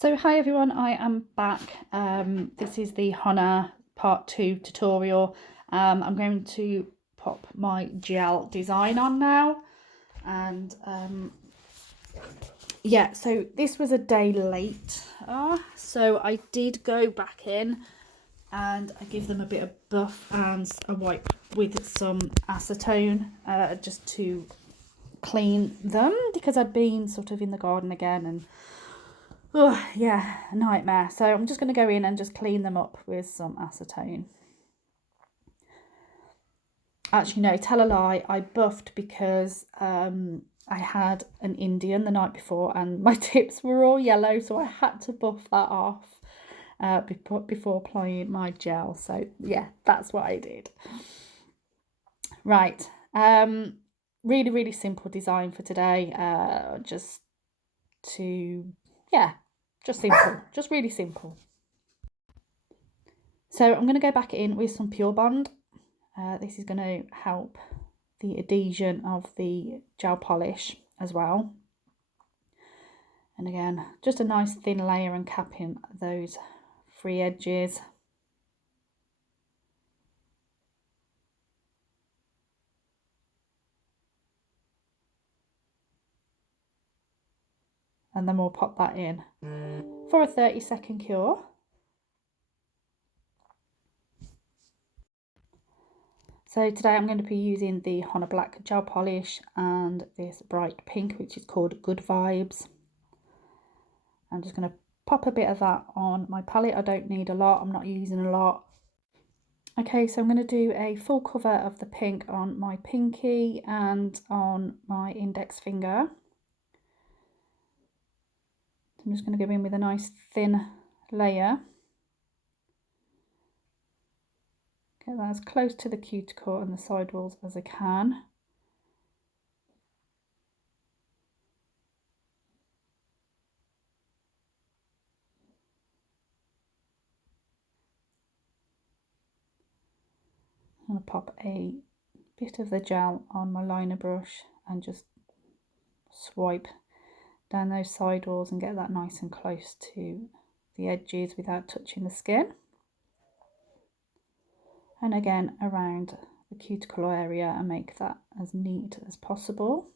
So hi everyone, I am back. This is the HONA part 2 tutorial. I'm going to pop my gel design on now, and yeah, so this was a day late, so I did go back in and I give them a bit of buff and a wipe with some acetone just to clean them, because I'd been sort of in the garden again and oh yeah, a nightmare. So I'm just going to go in and just clean them up with some acetone. Actually no, tell a lie, I buffed because I had an Indian the night before and my tips were all yellow, so I had to buff that off before applying my gel. So yeah, that's what I did. Right, really simple design for today, just simple, just really simple. So I'm going to go back in with some Pure Bond. This is going to help the adhesion of the gel polish as well. And again, just a nice thin layer and capping those free edges. And then we'll pop that in for a 30-second cure. So today I'm going to be using the HONA Black gel polish and this bright pink, which is called Good Vibes. I'm just going to pop a bit of that on my palette. I don't need a lot, I'm not using a lot. Okay, so I'm going to do a full cover of the pink on my pinky and on my index finger. I'm just going to go in with a nice thin layer. Get that as close to the cuticle and the sidewalls as I can. I'm going to pop a bit of the gel on my liner brush and just swipe down those sidewalls and get that nice and close to the edges without touching the skin. And again around the cuticle area and make that as neat as possible.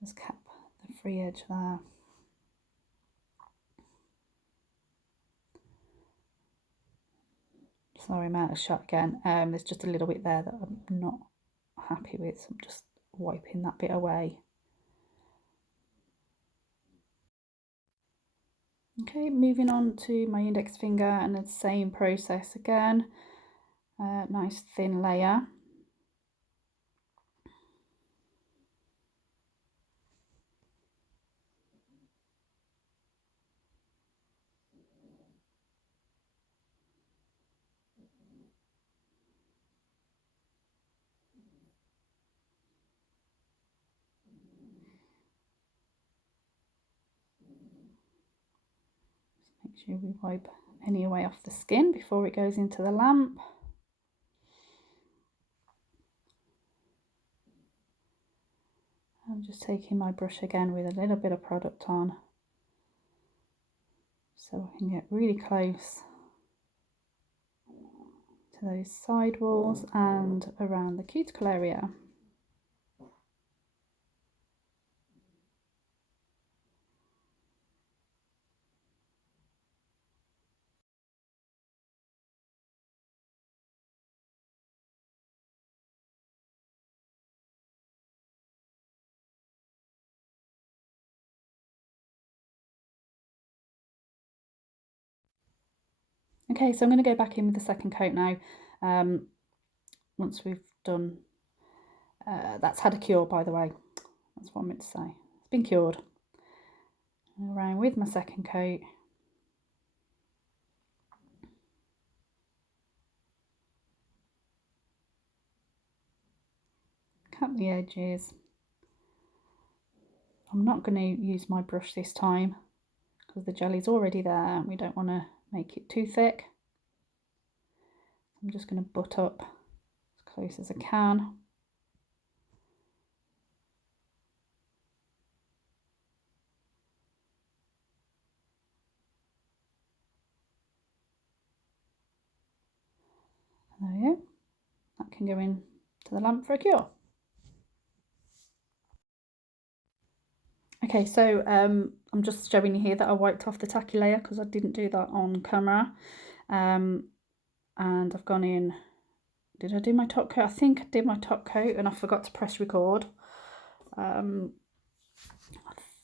Just cap the free edge there. Sorry, I'm out of shot again. There's just a little bit there that I'm not happy with, so I'm just wiping that bit away. Okay, moving on to my index finger and the same process again. Nice thin layer. Make sure we wipe any away off the skin before it goes into the lamp. I'm just taking my brush again with a little bit of product on, so I can get really close to those sidewalls and around the cuticle area. Okay, so I'm going to go back in with the second coat now. Once we've done, that's had a cure, by the way. That's what I meant to say. It's been cured. Around with my second coat. Cut the edges. I'm not going to use my brush this time because the jelly's already there and we don't want to make it too thick. I'm just going to butt up as close as I can. There we go. That can go in to the lamp for a cure. Okay, so I'm just showing you here that I wiped off the tacky layer because I didn't do that on camera. And I've gone in, did I do my top coat? I think I did my top coat and I forgot to press record. I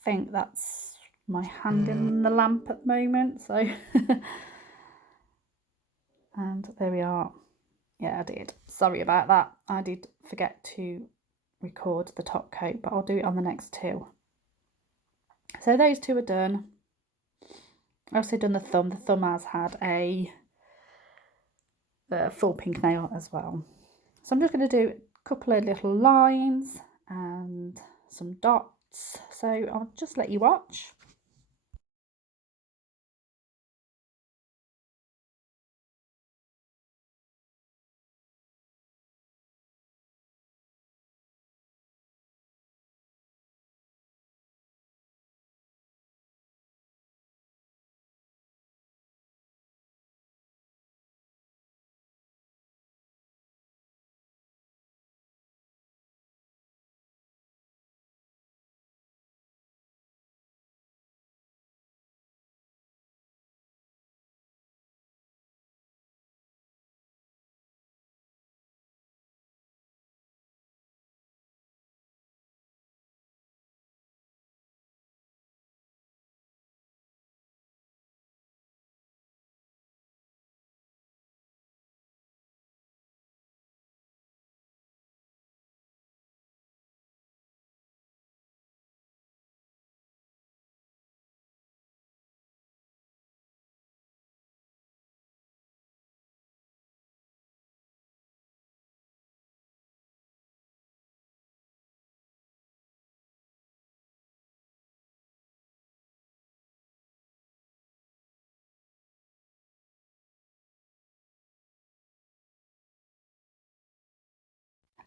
think that's my hand in the lamp at the moment, so and there we are. Yeah, I did. Sorry about that. I did forget to record the top coat, but I'll do it on the next two. So those two are done. I've also done the thumb. The thumb has had a full pink nail as well. So I'm just going to do a couple of little lines and some dots. So I'll just let you watch.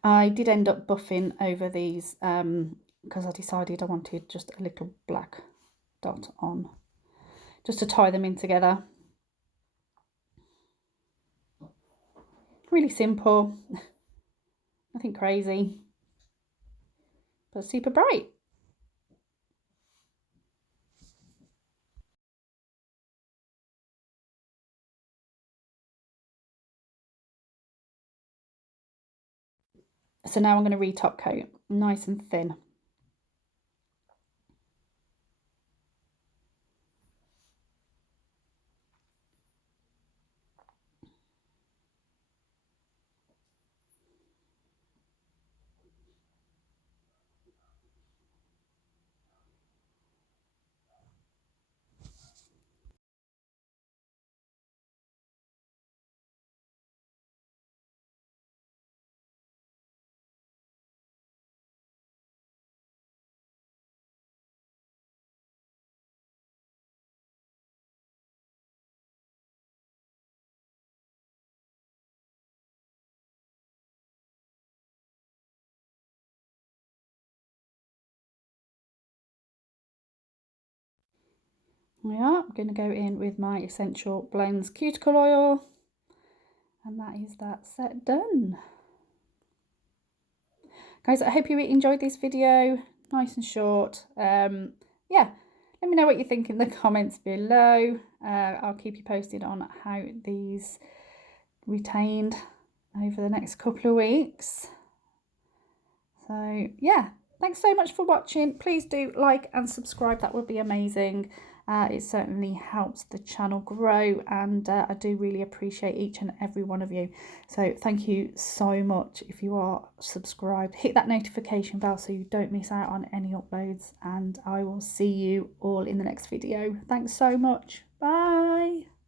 I did end up buffing over these because I decided I wanted just a little black dot on, just to tie them in together. Really simple, nothing crazy, but super bright. So now I'm going to re-top coat, nice and thin. We are going to go in with my eSCENTial Blends cuticle oil, and that is that set done. Guys, I hope you enjoyed this video, nice and short. Yeah, let me know what you think in the comments below. I'll keep you posted on how these retained over the next couple of weeks. So yeah, thanks so much for watching. Please do like and subscribe, that would be amazing. It certainly helps the channel grow, and I do really appreciate each and every one of you. So thank you so much. If you are subscribed, hit that notification bell so you don't miss out on any uploads, and I will see you all in the next video. Thanks so much. Bye.